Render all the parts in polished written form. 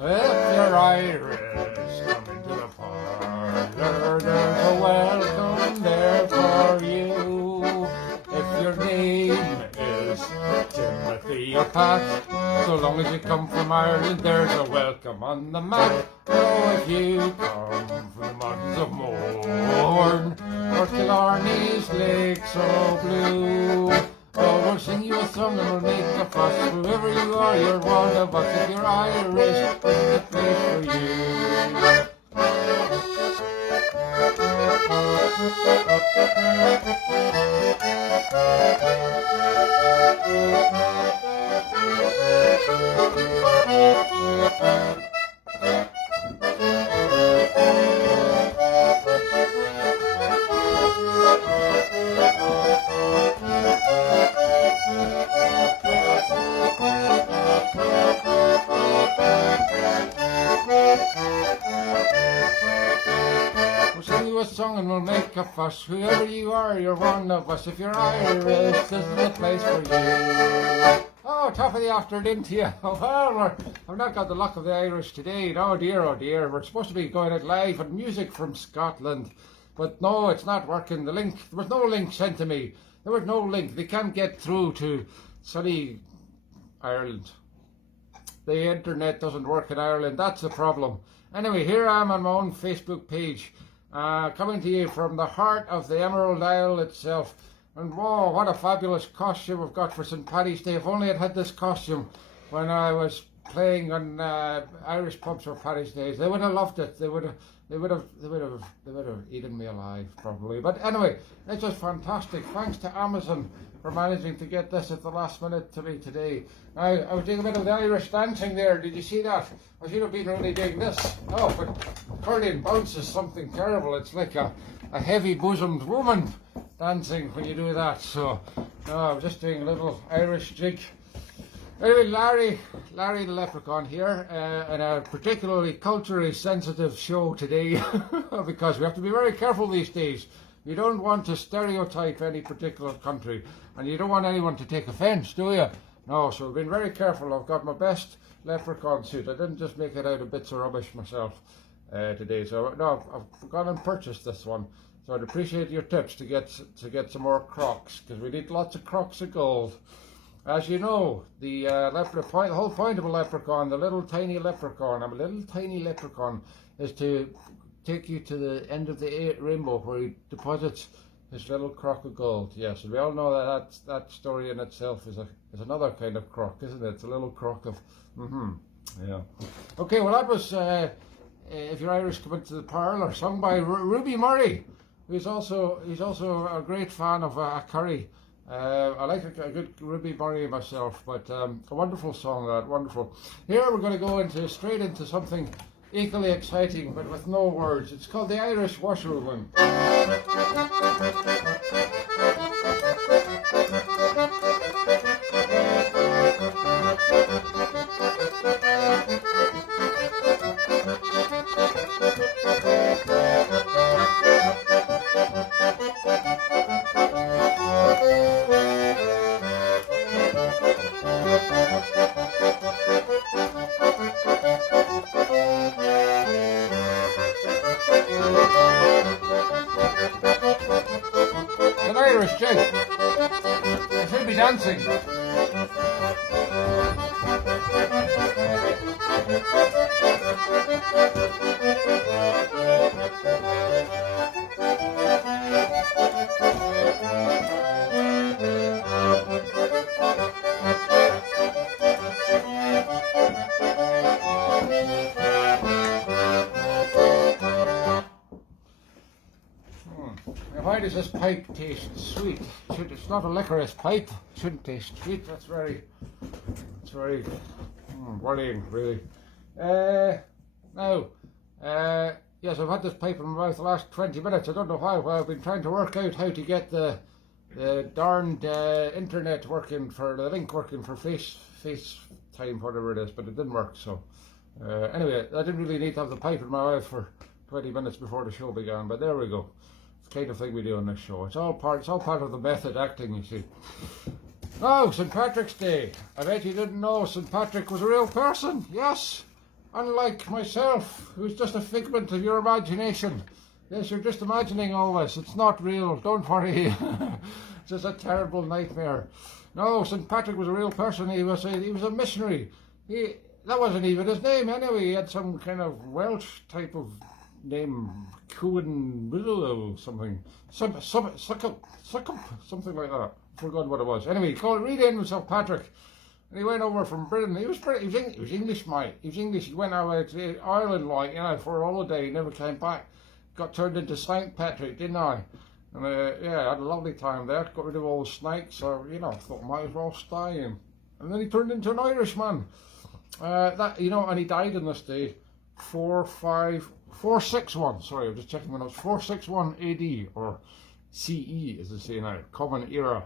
If you're Irish, come into the parlour, there's a welcome there for you. If your name is Timothy or Pat, so long as you come from Ireland, there's a welcome on the mat. Oh, if you come from the mountains of Mourne, or Killarney's lake so blue, oh, we'll sing you a song and we'll make a fuss. Whoever you are, you're one of us. If you're Irish, this is the place for you. We'll sing you a song and we'll make a fuss. Whoever you are, you're one of us. If you're Irish, this is the place for you. Oh, top of the afternoon to you. Well, I've not got the luck of the Irish today. Oh dear, oh dear. We're supposed to be going out live with music from Scotland. But no, it's not working. The link, there was no link sent to me. There was no link. They can't get through to sunny Ireland. The internet doesn't work in Ireland. That's the problem. Anyway, here I am on my own Facebook page, coming to you from the heart of the Emerald Isle itself. And whoa, what a fabulous costume we've got for St. Paddy's Day. If only I'd had this costume when I was playing on Irish pubs for Paddy's Days, they would have loved it. They would have eaten me alive, probably. But anyway, it's just fantastic. Thanks to Amazon for managing to get this at the last minute to me today. Now, I was doing a bit of the Irish dancing there. Did you see that? I should have been really doing this. Oh, but accordion bounce is something terrible. It's like a heavy-bosomed woman dancing when you do that. So, no, I was just doing a little Irish jig. Anyway, Larry the Leprechaun here, in a particularly culturally sensitive show today, because we have to be very careful these days. You don't want to stereotype any particular country, and you don't want anyone to take offence, do you? No, so I've been very careful. I've got my best leprechaun suit. I didn't just make it out of bits of rubbish myself today. So no, I've gone and purchased this one. So I'd appreciate your tips to get some more crocs, because we need lots of crocs of gold. As you know, the whole point of a leprechaun, the little tiny leprechaun, I'm a little tiny leprechaun, is to take you to the end of the rainbow where he deposits his little crock of gold. Yes, we all know that story in itself is another kind of crock, isn't it? It's a little crock of, yeah. Okay, well that was, if you're Irish, come into the parlour, sung by Ruby Murray, who's also a great fan of curry. I like a good Ruby Murray myself, but a wonderful song, that, wonderful. Here we're going to go straight into something equally exciting, but with no words. It's called the Irish Washerwoman. An Irish jig. I should be dancing. Why does this pipe taste sweet? It's not a licorice pipe. It shouldn't taste sweet. That's very worrying, really. Yes, I've had this pipe in my mouth the last 20 minutes. I don't know why. Well, I've been trying to work out how to get the darned internet working, for the link working for FaceTime, whatever it is, but it didn't work. So anyway, I didn't really need to have the pipe in my mouth for 20 minutes before the show began, but there we go. kind of thing we do on this show. It's all part of the method acting, you see. Oh, St. Patrick's Day. I bet you didn't know St. Patrick was a real person. Yes. Unlike myself, who's just a figment of your imagination. Yes, you're just imagining all this. It's not real. Don't worry. It's just a terrible nightmare. No, St. Patrick was a real person. He was a missionary. That wasn't even his name anyway. He had some kind of Welsh type of name, Cúin Willow something, something like that. Forgot what it was. Anyway, he renamed himself Patrick, and he went over from Britain. He was English, mate. He was English. He went out to Ireland, like, you know, for a holiday. He never came back. Got turned into Saint Patrick, didn't I? And yeah, I had a lovely time there. Got rid of all the snakes. So, you know, thought might as well stay in. And then he turned into an Irishman. And he died on this day, 461. Sorry, I'm just checking my notes. 461 AD or CE, as they say now, Common Era.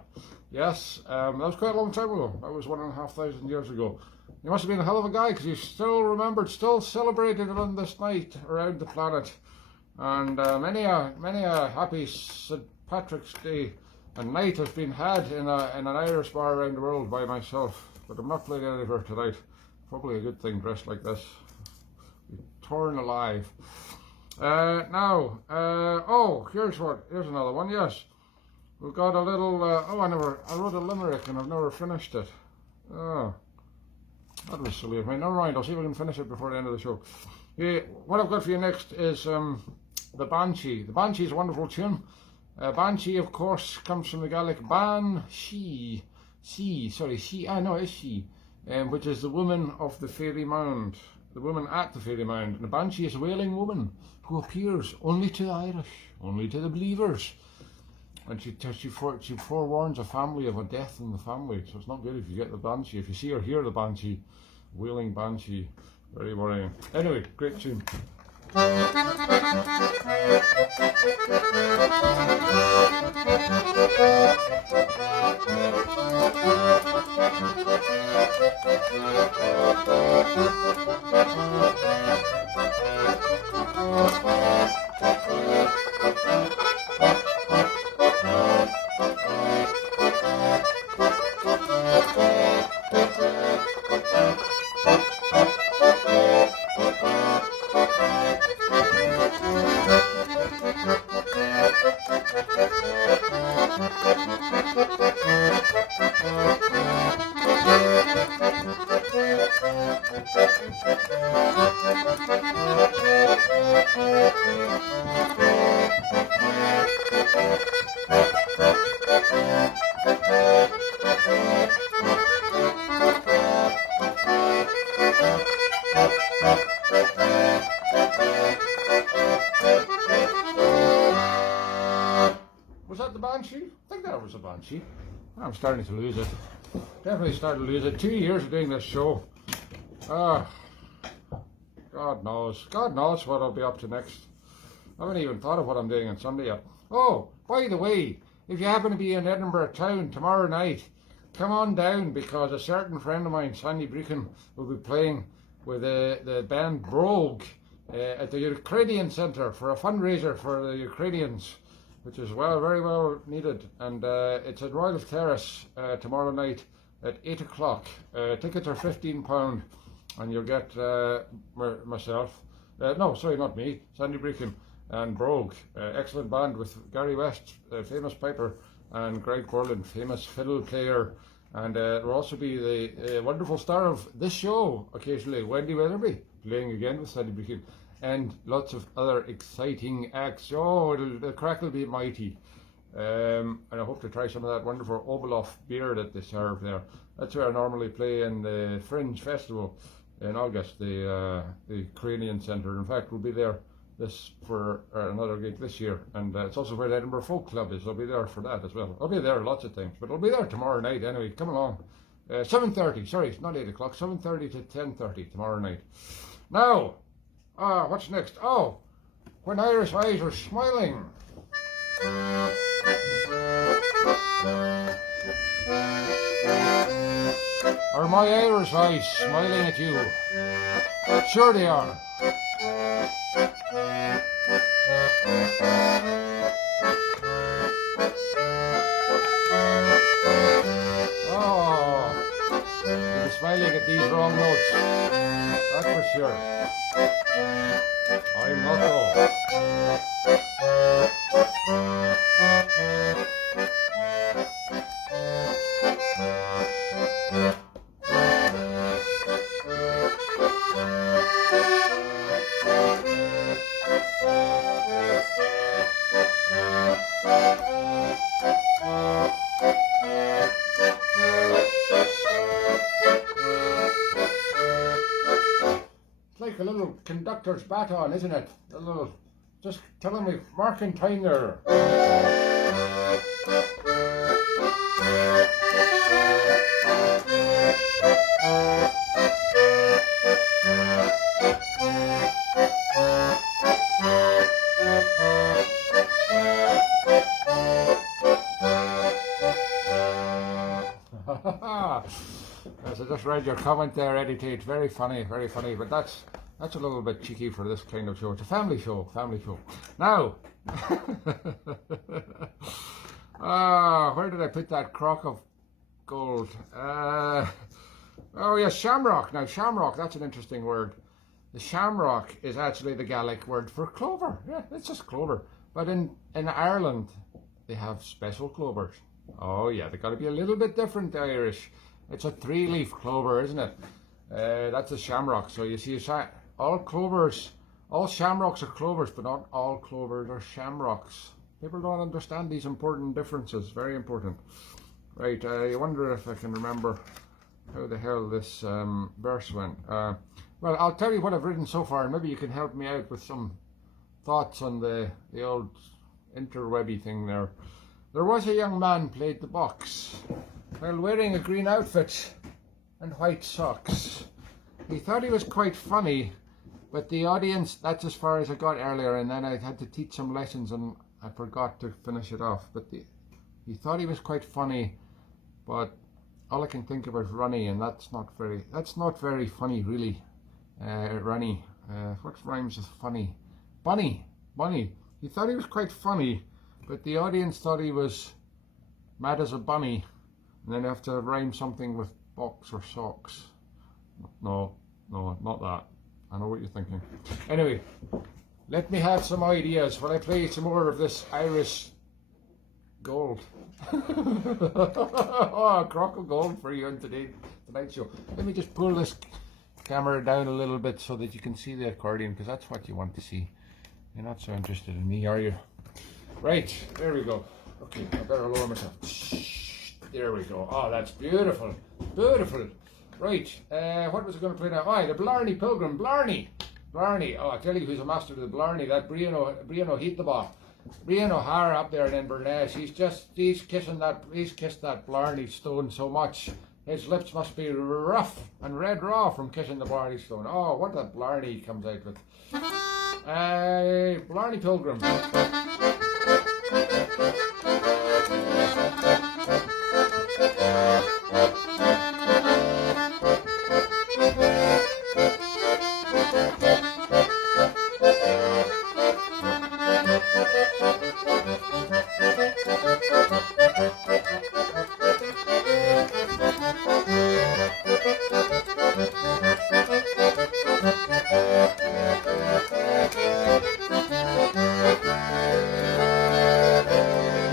Yes, that was quite a long time ago. That was 1,500 years ago. He must have been a hell of a guy, because he's still remembered, still celebrated on this night around the planet. And many a happy St. Patrick's Day and night has been had in an Irish bar around the world by myself. But I'm not playing any of her tonight. Probably a good thing dressed like this. Torn alive. Here's another one. Yes, we've got a little. I wrote a limerick and I've never finished it. Oh, that was silly of me. Never mind. I'll see if I can finish it before the end of the show. Yeah, what I've got for you next is the Banshee. The Banshee is a wonderful tune. Banshee, of course, comes from the Gaelic Banshee. Which is the woman of the fairy mound. The woman at the fairy mound. And the Banshee is a wailing woman who appears only to the Irish, only to the believers. And she forewarns a family of a death in the family. So it's not good if you get the Banshee. If you see or hear the Banshee, wailing Banshee, very worrying. Anyway, great tune. Was that the Banshee? I think that was a Banshee. I'm starting to lose it. Definitely starting to lose it. 2 years of doing this show. God knows. God knows what I'll be up to next. I haven't even thought of what I'm doing on Sunday yet. Oh, by the way, if you happen to be in Edinburgh town tomorrow night, come on down, because a certain friend of mine, Sandy Bricken, will be playing with the band Brogue at the Ukrainian Centre for a fundraiser for the Ukrainians, which is very well needed. And it's at Royal Terrace tomorrow night at 8 o'clock. Tickets are £15, and you'll get myself, not me, Sandy Bricken and Brogue, excellent band with Gary West, famous piper, and Greg Borland, famous fiddle player. And there will also be the wonderful star of this show occasionally, Wendy Weatherby, playing again with Sandy Bricken, and lots of other exciting acts. Oh, the crack will be mighty. And I hope to try some of that wonderful Oberlof beer that they serve there. That's where I normally play in the Fringe Festival in August, the Ukrainian Centre. In fact, we'll be there for another gig this year, and it's also where the Edinburgh Folk Club is. I'll be there for that as well. I'll be there lots of times, but I'll be there tomorrow night anyway. Come along. 7:30, sorry, it's not 8 o'clock, 7:30 to 10:30 tomorrow night. Now, what's next? Oh, When Irish Eyes Are Smiling. Are my Irish eyes smiling at you? Sure they are. Oh, you'll be smiling at these wrong notes. That's for sure. I'm not though. Like a little conductor's baton, isn't it? A little, just telling me, marking time there. As I just read your comment there, Eddie T, it's very funny, but that's a little bit cheeky for this kind of show. It's a family show. Now, where did I put that crock of gold? Oh yes, shamrock. Now shamrock, that's an interesting word. The shamrock is actually the Gaelic word for clover. Yeah, it's just clover. But in Ireland, they have special clovers. Oh yeah, they got to be a little bit different, the Irish. It's a 3-leaf clover, isn't it? That's a shamrock. So you see, all shamrocks are clovers, but not all clovers are shamrocks. People don't understand these important differences. Very important. Right, I wonder if I can remember how the hell this verse went. Well, I'll tell you what I've written so far, and maybe you can help me out with some thoughts on the old interwebby thing there. There was a young man played the box while wearing a green outfit and white socks. He thought he was quite funny, but the audience, that's as far as I got earlier, and then I had to teach some lessons and I forgot to finish it off. But he thought he was quite funny, but all I can think of is Runny, and that's not very funny really. Runny, what rhymes with funny? Bunny. He thought he was quite funny, but the audience thought he was mad as a bunny, and then you have to rhyme something with box or socks. No, not that. I know what you're thinking. Anyway, let me have some ideas while I play some more of this Irish gold. Oh, a crock of gold for you on tonight's show. Let me just pull this camera down a little bit so that you can see the accordion, because that's what you want to see. You're not so interested in me, are you? Right, there we go. Okay, I better lower myself. There we go. Oh, that's beautiful. Right, what was I going to play now? Oh, the Brownie Pilgrim. Blarney. Oh, I tell you who's a master of the Blarney. That Brian O'Hara. Brian O'Hara up there in Inverness. He's kissed that Blarney stone so much. His lips must be rough and red raw from kissing the Blarney stone. Oh, what that Blarney comes out with. Brownie Pilgrim.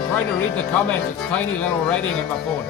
Trying to read the comments, it's tiny little writing in my phone.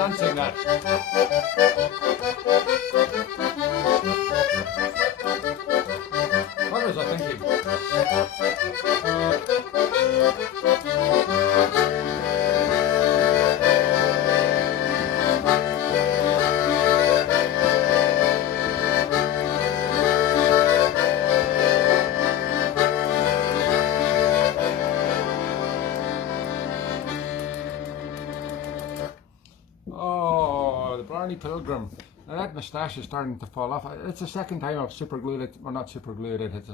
dancing that. What was I thinking? Oh, the Brownie Pilgrim. Now that moustache is starting to fall off. It's the second time I've super glued it. Well, not super glued it. It's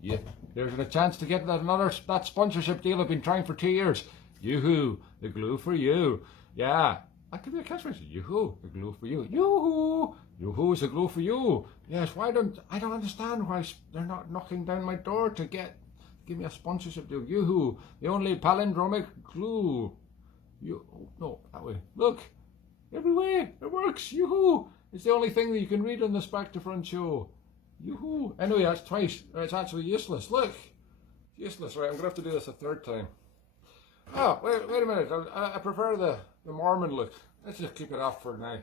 yeah. There's a chance to get that sponsorship deal I've been trying for 2 years. Yoo-hoo, the glue for you. Yeah, that could be a catchphrase. Yoo-hoo, the glue for you. Yoo-hoo, yoo-hoo is the glue for you. Yes, I don't understand why they're not knocking down my door to give me a sponsorship deal. Yoo-hoo, the only palindromic glue. No, that way. Look, every way, it works. Yoo-hoo! It's the only thing that you can read on this back to front show. Yoo-hoo! Anyway, that's twice. It's actually useless. Look, useless. Right, I'm gonna have to do this a third time. Oh, wait a minute. I prefer the Mormon look. Let's just keep it off for now.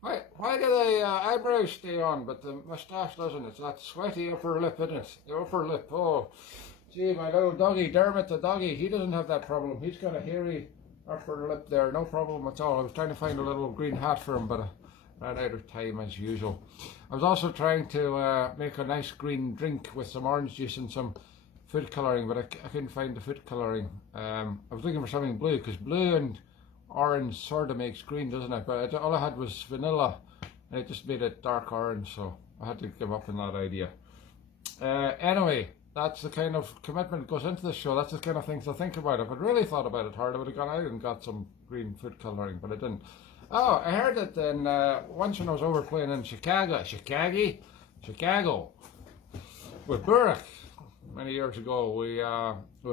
Why do the eyebrows stay on, but the moustache doesn't? It's that sweaty upper lip, isn't it? The upper lip. Oh, gee, my little doggy, Dermot the doggy, he doesn't have that problem. He's got a hairy upper lip there, no problem at all. I was trying to find a little green hat for him, but I ran out of time as usual. I was also trying to make a nice green drink with some orange juice and some food colouring, but I couldn't find the food colouring. I was looking for something blue, because blue and orange sort of makes green, doesn't it? But all I had was vanilla, and it just made it dark orange, so I had to give up on that idea. Anyway, that's the kind of commitment that goes into this show. That's the kind of things I think about. If I'd really thought about it hard, I would have gone out and got some green food colouring, but I didn't. Oh, I heard that then once when I was over playing in Chicago, with Burke many years ago, we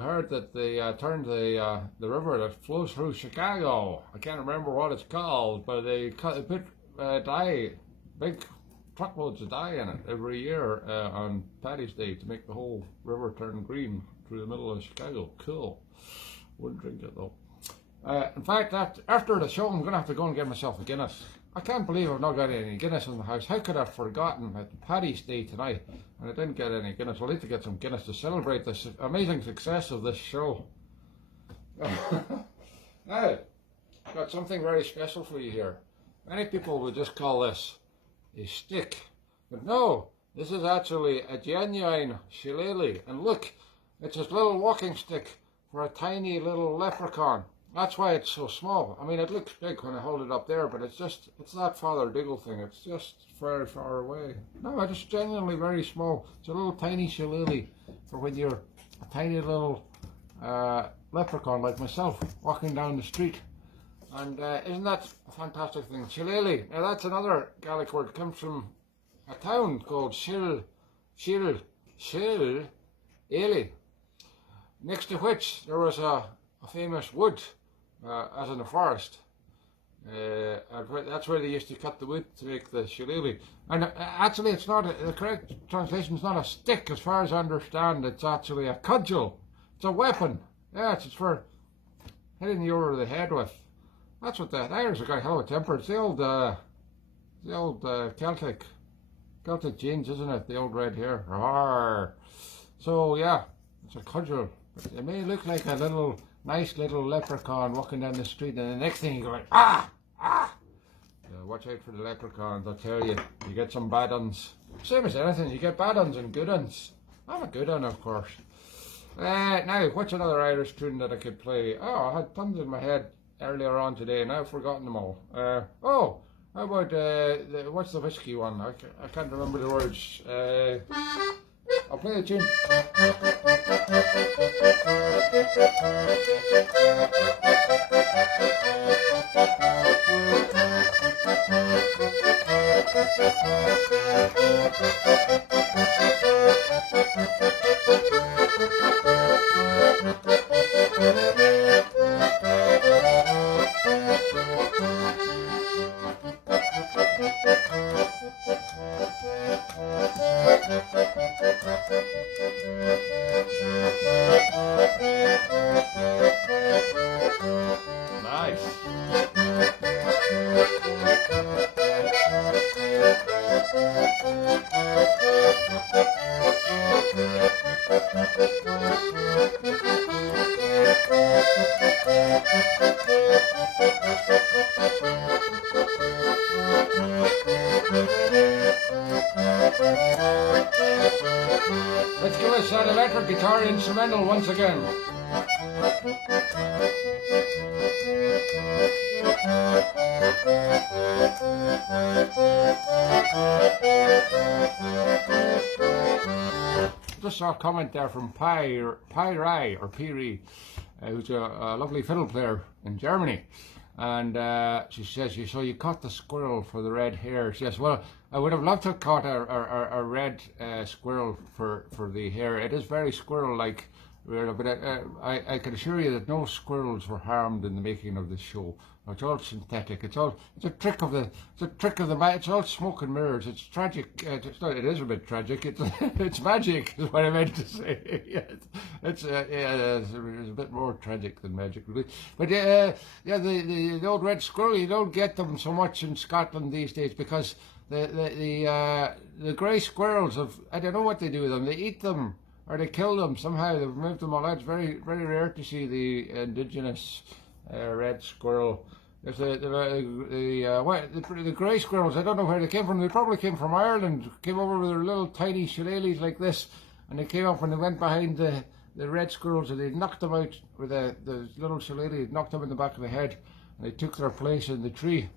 heard that they turned the river that flows through Chicago. I can't remember what it's called, but they put dye, big truckloads of dye in it every year on Paddy's Day to make the whole river turn green through the middle of Chicago. Cool. Wouldn't drink it though. In fact, after the show, I'm going to have to go and get myself a Guinness. I can't believe I've not got any Guinness in the house. How could I have forgotten at Paddy's Day tonight and I didn't get any Guinness? I'll need to get some Guinness to celebrate this amazing success of this show. Now, I've got something very special for you here. Many people would just call this a stick, but no, this is actually a genuine shillelagh. And look, it's a little walking stick for a tiny little leprechaun. That's why it's so small. I mean, it looks big when I hold it up there, but it's that Father Diggle thing. It's just very far away. No, it's just genuinely very small. It's a little tiny shillelagh for when you're a tiny little leprechaun like myself walking down the street. And isn't that a fantastic thing? Shillelagh. Now that's another Gaelic word. It comes from a town called Shil Ailey, next to which there was a famous wood, as in a forest. That's where they used to cut the wood to make the shillelagh. And actually, it's not the correct translation is not a stick, as far as I understand. It's actually a cudgel. It's a weapon. Yeah, it's for hitting you over the head with. That's what the Irish have got a hell of a temper. It's the old Celtic genes, isn't it? The old red hair. Arr. So yeah, it's a cudgel. It may look like a nice little leprechaun walking down the street, and the next thing you go like, ah! Watch out for the leprechauns, I tell you. You get some bad uns. Same as anything, you get bad uns and good uns. I'm a good un, of course. Now, what's another Irish tune that I could play? Oh, I had tons in my head earlier on today, and I've forgotten them all. How about, what's the whiskey one? I can't remember the words. I'll play the tune. Nice. Let's give us an electric guitar instrumental once again. Just saw a comment there from Rai, who's a lovely fiddle player in Germany. And she says, so you caught the squirrel for the red hair. She says, well, I would have loved to have caught a red squirrel for the hair. It is very squirrel-like, but I can assure you that no squirrels were harmed in the making of this show. It's all synthetic. It's a trick of the it's all smoke and mirrors. It's tragic. It is a bit tragic. It's magic, is what I meant to say. It's a bit more tragic than magic, really. But the old red squirrel, you don't get them so much in Scotland these days because the grey squirrels I don't know what they do with them. They eat them or they kill them somehow. They've moved them all out. It's very, very rare to see the indigenous red squirrel. There's the grey squirrels. I don't know where they came from. They probably came from Ireland. Came over with their little tiny shillelaghs like this, and they came up and they went behind the red squirrels and they knocked them out with the little shillelagh. Knocked them in the back of the head, and they took their place in the tree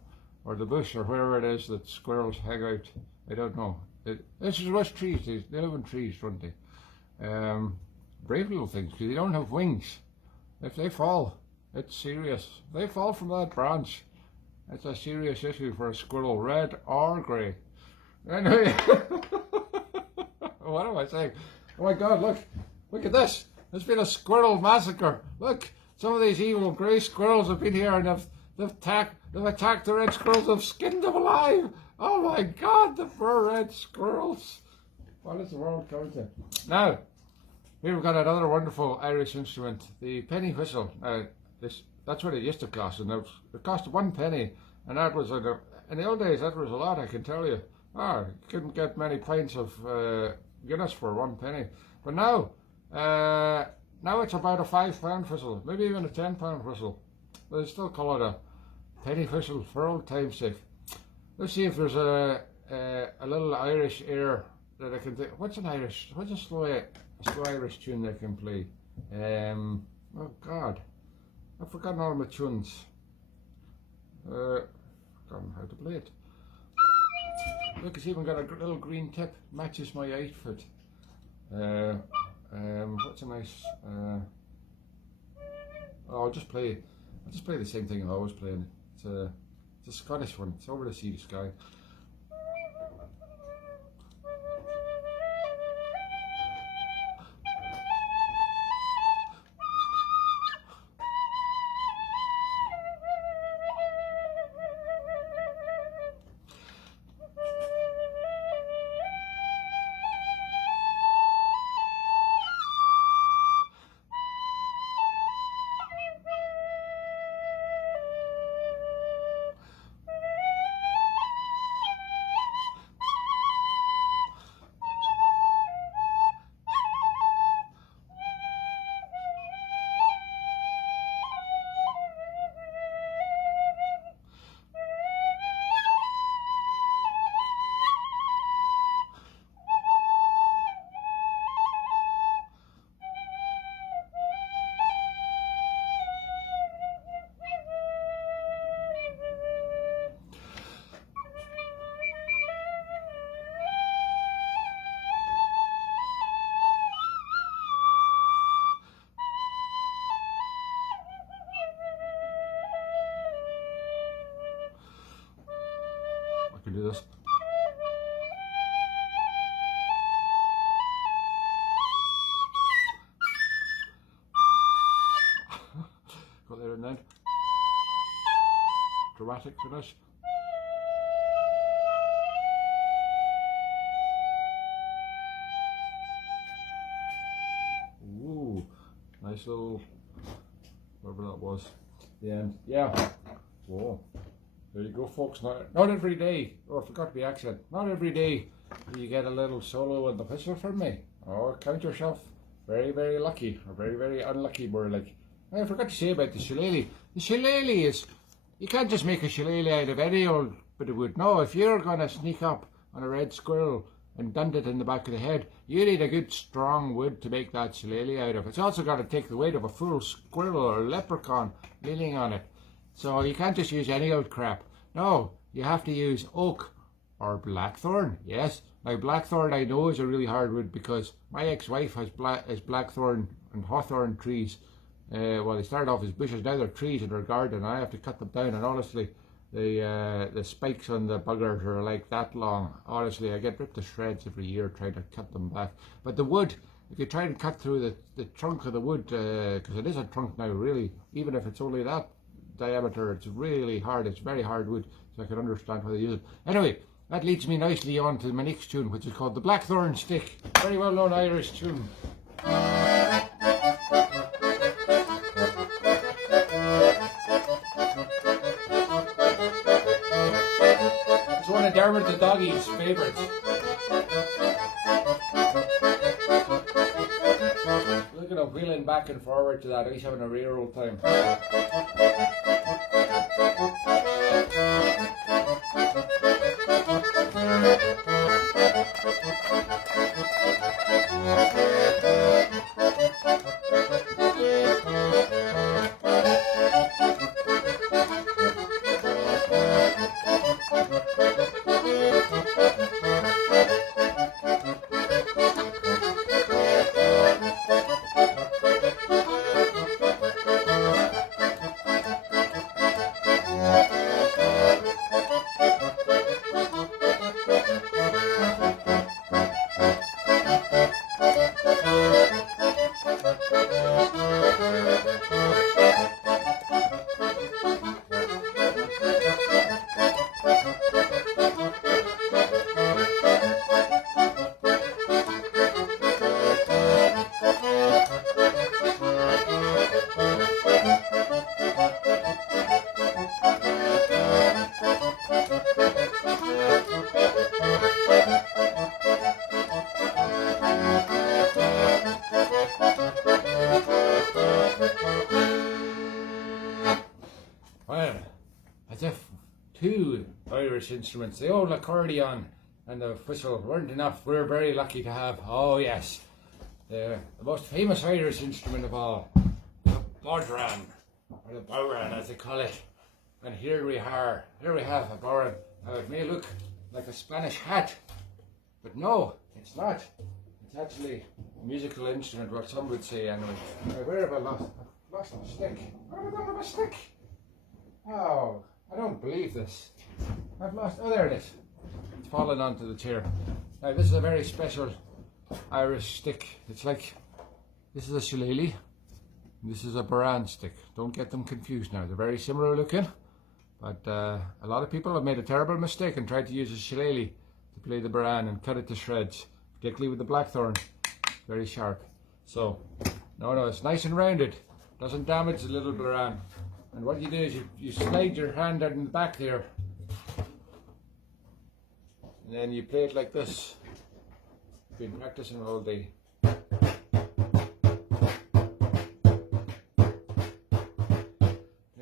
or the bush or wherever it is that squirrels hang out. I don't know. This is West trees. They live in trees, don't they? Brave little things because they don't have wings. If they fall, it's serious. They fall from that branch. It's a serious issue for a squirrel, red or grey. Anyway, what am I saying? Oh my God! Look at this. There's been a squirrel massacre. Look, some of these evil grey squirrels have been here and they've attacked the red squirrels. They've skinned them alive. Oh my God! The poor red squirrels. What is the world coming to? Now, here we've got another wonderful Irish instrument, the penny whistle. That's what it used to cost, and it cost 1 penny, and that was in the old days. That was a lot, I can tell you. You couldn't get many pints of Guinness for 1 penny. But now it's about a £5 whistle, maybe even a £10 whistle. But they still call it a penny whistle for old time's sake. Let's see if there's a little Irish air that I can think. What's a slow Irish tune I can play? Oh God, I've forgotten all my tunes. Forgotten how to play it. Look, it's even got a little green tip. Matches my outfit. What's a nice? I'll just play the same thing I'm always playing. It's a Scottish one. It's Over the Sea to Sky. I can do this. Got there and then. Dramatic finish. Ooh, nice little, whatever that was. The end. Yeah. Whoa. There you go, folks. Not every day, I forgot the accent, not every day you get a little solo on the whistle from me. Oh, count yourself very, very lucky, or very, very unlucky, more like. I forgot to say about the shillelagh. The shillelagh is, you can't just make a shillelagh out of any old bit of wood. No, if you're going to sneak up on a red squirrel and dent it in the back of the head, you need a good strong wood to make that shillelagh out of. It's also got to take the weight of a full squirrel or leprechaun leaning on it. So you can't just use any old crap. No, you have to use oak or blackthorn. Yes, now blackthorn I know is a really hard wood because my ex-wife has blackthorn and hawthorn trees. Well, they started off as bushes, now they're trees in her garden, and I have to cut them down, and honestly, the spikes on the buggers are like that long. Honestly, I get ripped to shreds every year trying to cut them back. But the wood, if you try and cut through the trunk of the wood, because it is a trunk now really, even if it's only that diameter, it's really hard. It's very hard wood, so I can understand why they use it. Anyway, that leads me nicely on to my next tune, which is called the Blackthorn Stick. Very well known Irish tune. It's one of Dermot the Doggie's favourites. Look at him wheeling back and forward to that. He's having a real old time. Well, as if two Irish instruments, the old accordion and the whistle, weren't enough. We're very lucky to have, oh yes, the most famous Irish instrument of all, the bodhran, or the bowran as they call it. And here we have a bowran. Now it may look like a Spanish hat, but no, it's not. It's actually a musical instrument, what some would say anyway. Where have I lost my stick? Where have I got my stick? Oh, I don't believe this. I've lost, oh there it is. It's fallen onto the chair. Now this is a very special Irish stick. It's like, this is a shillelagh, this is a Brownie stick. Don't get them confused now. They're very similar looking, but a lot of people have made a terrible mistake and tried to use a shillelagh to play the Brownie and cut it to shreds, particularly with the blackthorn. Very sharp. So, no, it's nice and rounded. Doesn't damage the little Brownie. And what you do is you slide your hand out in the back there, and then you play it like this. I've been practicing all day. Now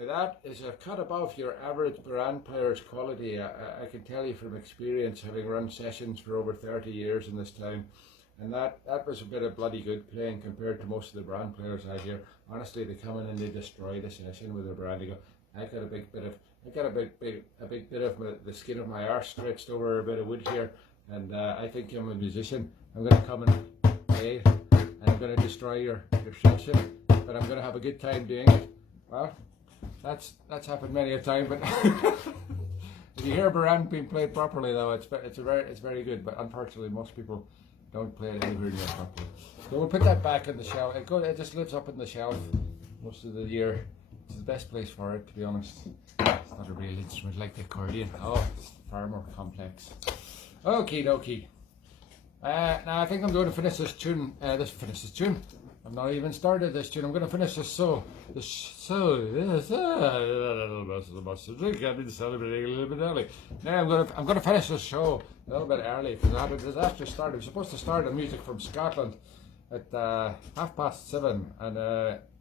that is a cut above your average Brownie player's quality. I can tell you from experience, having run sessions for over 30 years in this town. And that was a bit of bloody good playing compared to most of the Brownie players I hear. Honestly, they come in and they destroy the session with their Brownie. They go, I got a big bit of the skin of my arse stretched over a bit of wood here, and I think I'm a musician. I'm going to come and play, and I'm going to destroy your session, but I'm going to have a good time doing it. Well, that's happened many a time, but if you hear a Brownie being played properly, though, it's very good. But unfortunately, most people don't play it anywhere near properly. So we'll put that back in the shelf. It just lives up in the shelf most of the year. It's the best place for it, to be honest. It's not a real instrument like the accordion. Oh, it's far more complex. Okie dokie. Now I think I'm going to finish this tune. I've not even started this tune. I'm going to finish this so. I've been celebrating a little bit early. Now I'm going to finish this show a little bit early because I had a disaster start. I was supposed to start the music from Scotland at 7:30, and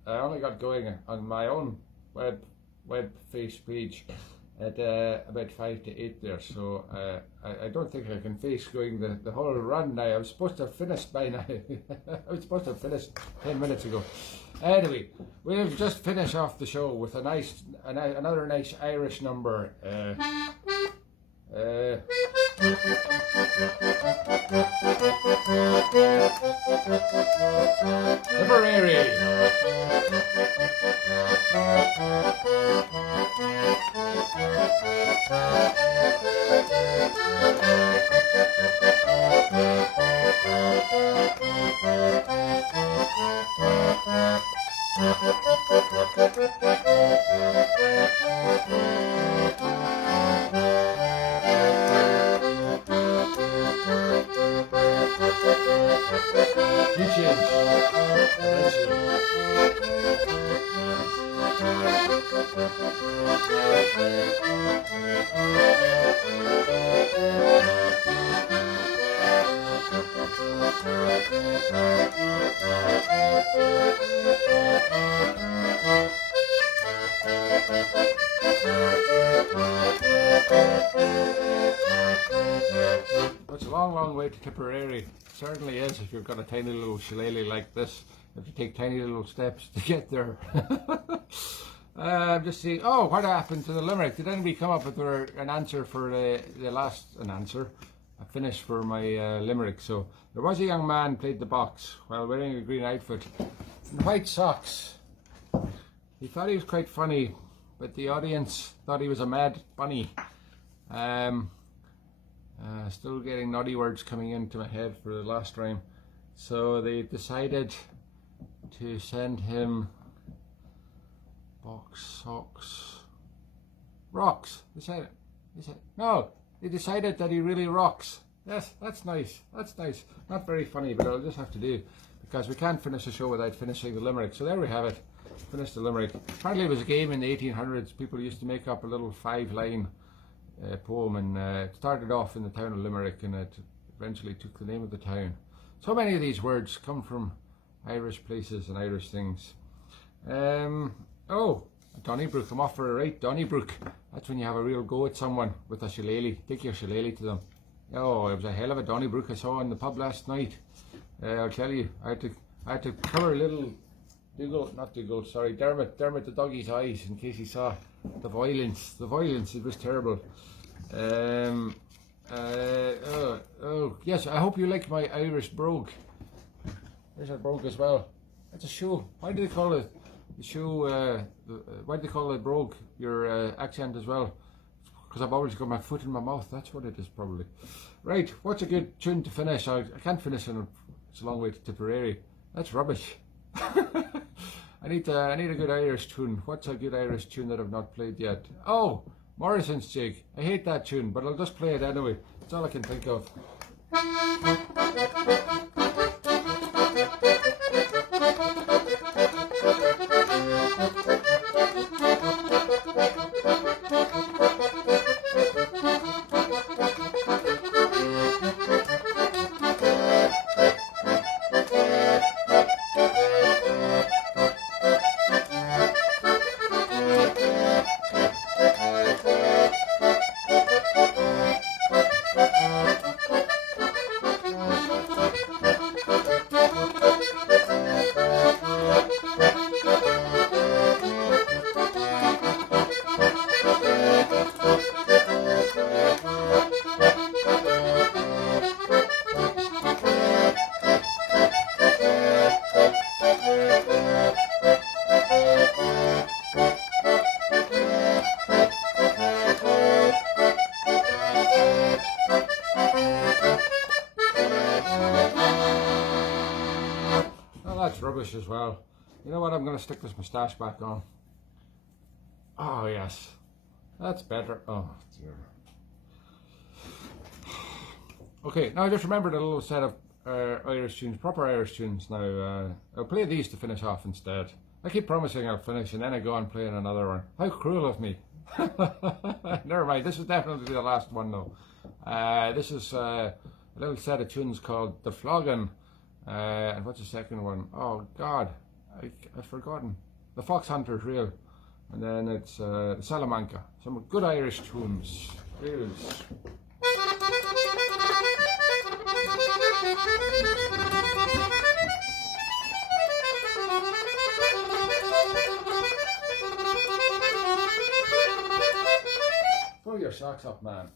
I only got going on my own web face page at about 5 to 8 there, so I don't think I can face going the whole run now. I was supposed to have finished by now. I was supposed to have finished 10 minutes ago. Anyway, we'll just finish off the show with another nice Irish number. Tipperary. It's a long way to Tipperary. It certainly is if you've got a tiny little shillelagh like this. You have to take tiny little steps to get there. I'm just seeing, oh, what happened to the limerick? Did anybody come up with an answer for a finish for my limerick? So, there was a young man played the box while wearing a green outfit and white socks. He thought he was quite funny, but the audience thought he was a mad bunny. Still getting naughty words coming into my head for the last rhyme. So they decided to send him box, socks, rocks. They decided that he really rocks. Yes, that's nice. That's nice. Not very funny, but I'll just have to do because we can't finish the show without finishing the limerick. So there we have it. Finished the limerick. Apparently it was a game in the 1800s. People used to make up a little 5-line poem, and it started off in the town of Limerick, and it eventually took the name of the town. So many of these words come from Irish places and Irish things. Oh, Donnybrook. I'm off for a right Donnybrook. That's when you have a real go at someone with a shillelagh. Take your shillelagh to them. Oh, it was a hell of a Donnybrook I saw in the pub last night. I'll tell you, I had to cover a little Dermot the doggy's eyes in case he saw the violence. It was terrible. Yes, I hope you like my Irish brogue. There's a brogue as well. That's a shoe. Why do they call it the shoe? Why do they call it brogue? Your accent as well? Because I've always got my foot in my mouth. That's what it is probably. Right. What's a good tune to finish? I can't finish it. It's a long way to Tipperary. That's rubbish. I need a good Irish tune. What's a good Irish tune that I've not played yet? Oh, Morrison's Jig. I hate that tune, but I'll just play it anyway. That's all I can think of. Rubbish as well. You know what? I'm going to stick this moustache back on. Oh yes, that's better. Oh dear. Okay, now I just remembered a little set of Irish tunes, proper Irish tunes. Now I'll play these to finish off instead. I keep promising I'll finish and then I go on playing another one. How cruel of me. Never mind. This is definitely the last one though. This is a little set of tunes called The Floggin'. And what's the second one? Oh God, I've forgotten. The Fox Hunter's Reel. And then it's Salamanca. Some good Irish tunes. Reels. Pull your socks up, man.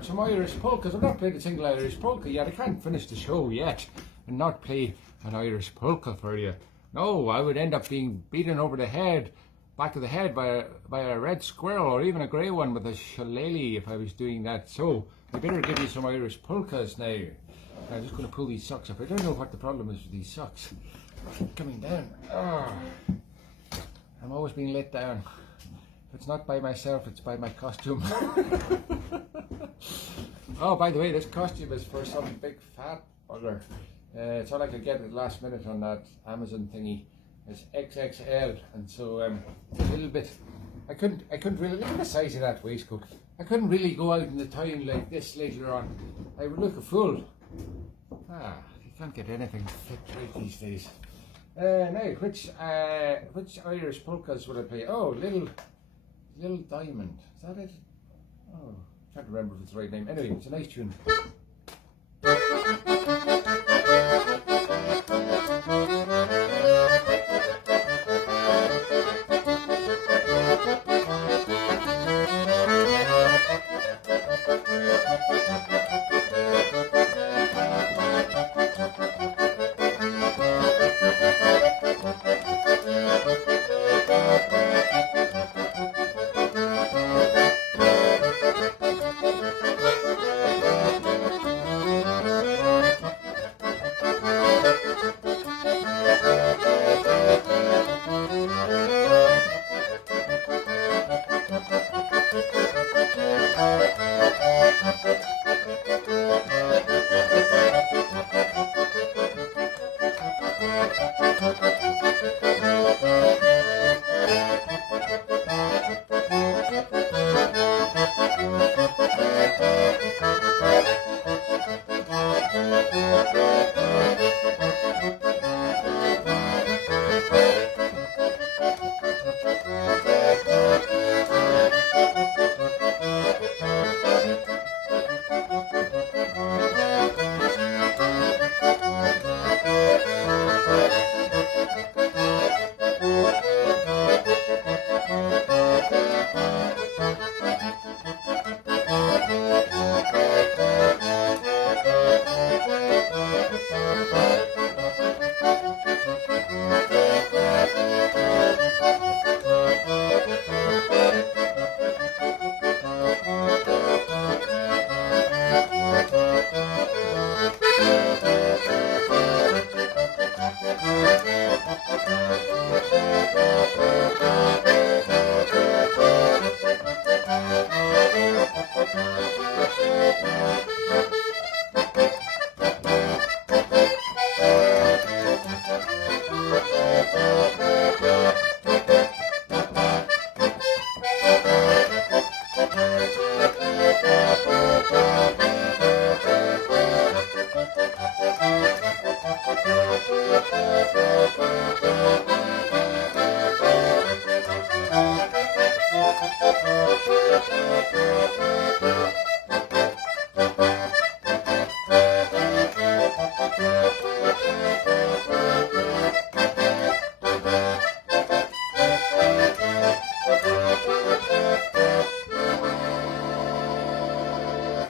Some Irish polkas. I've not played a single Irish polka yet. I can't finish the show yet and not play an Irish polka for you. No, I would end up being beaten over the head, back of the head by a red squirrel or even a grey one with a shillelagh if I was doing that. So I better give you some Irish polkas now. I'm just going to pull these socks up. I don't know what the problem is with these socks. Keep coming down. Oh, I'm always being let down. If it's not by myself, it's by my costume. Oh, by the way, this costume is for some big fat bugger. It's all I could get at the last minute on that Amazon thingy. It's XXL, and so it's a little bit. I couldn't really look at the size of that waistcoat. I couldn't really go out in the town like this later on. I would look a fool. You can't get anything fit right these days. Now, which Irish polkas would I play? Oh, Little Diamond. Is that it? Oh, I can't remember if it's the right name. Anyway, it's a nice tune.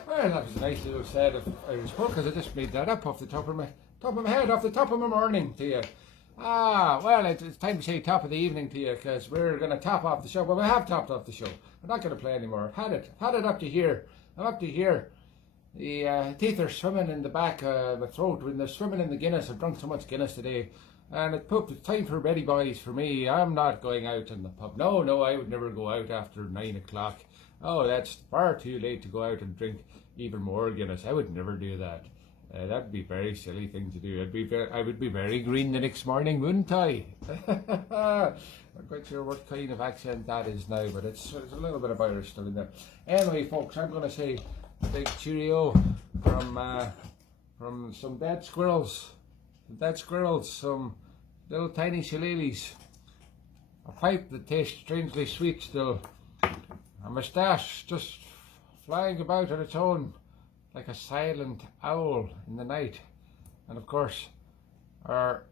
Well, that was a nice little set of Irish polkas. I just made that up off the top of my head, off the top of my morning to you. Ah, well, it's time to say top of the evening to you, because we're going to top off the show. Well, we have topped off the show. We're not going to play anymore. I've had it up to here. I'm up to here. The teeth are swimming in the back of my throat when they're swimming in the Guinness. I've drunk so much Guinness today. And it's time for Betty Boys for me. I'm not going out in the pub. No, I would never go out after 9 o'clock. Oh, that's far too late to go out and drink even more Guinness. I would never do that. That would be a very silly thing to do. I would be very green the next morning, wouldn't I? I'm not quite sure what kind of accent that is now, but it's a little bit of Irish still in there. Anyway, folks, I'm going to say a big cheerio from some dead squirrels. Some little tiny shillelaghs. A pipe that tastes strangely sweet still. A moustache just flying about on its own like a silent owl in the night. And of course, our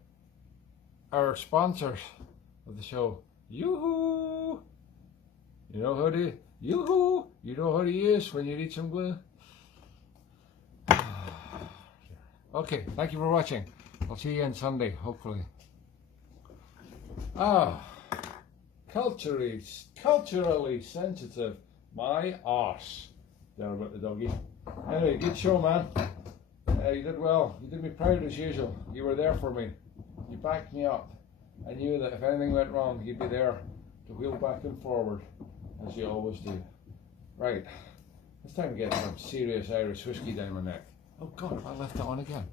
sponsors of the show, Yoo-hoo! You know how to use when you need some glue? Okay, thank you for watching. I'll see you on Sunday, hopefully. Culturally sensitive. My arse. There about the doggy. Anyway, good show, man. You did well. You did me proud as usual. You were there for me. You backed me up. I knew that if anything went wrong, you'd be there to wheel back and forward, as you always do. Right. It's time to get some serious Irish whiskey down my neck. Oh God, have I left that on again?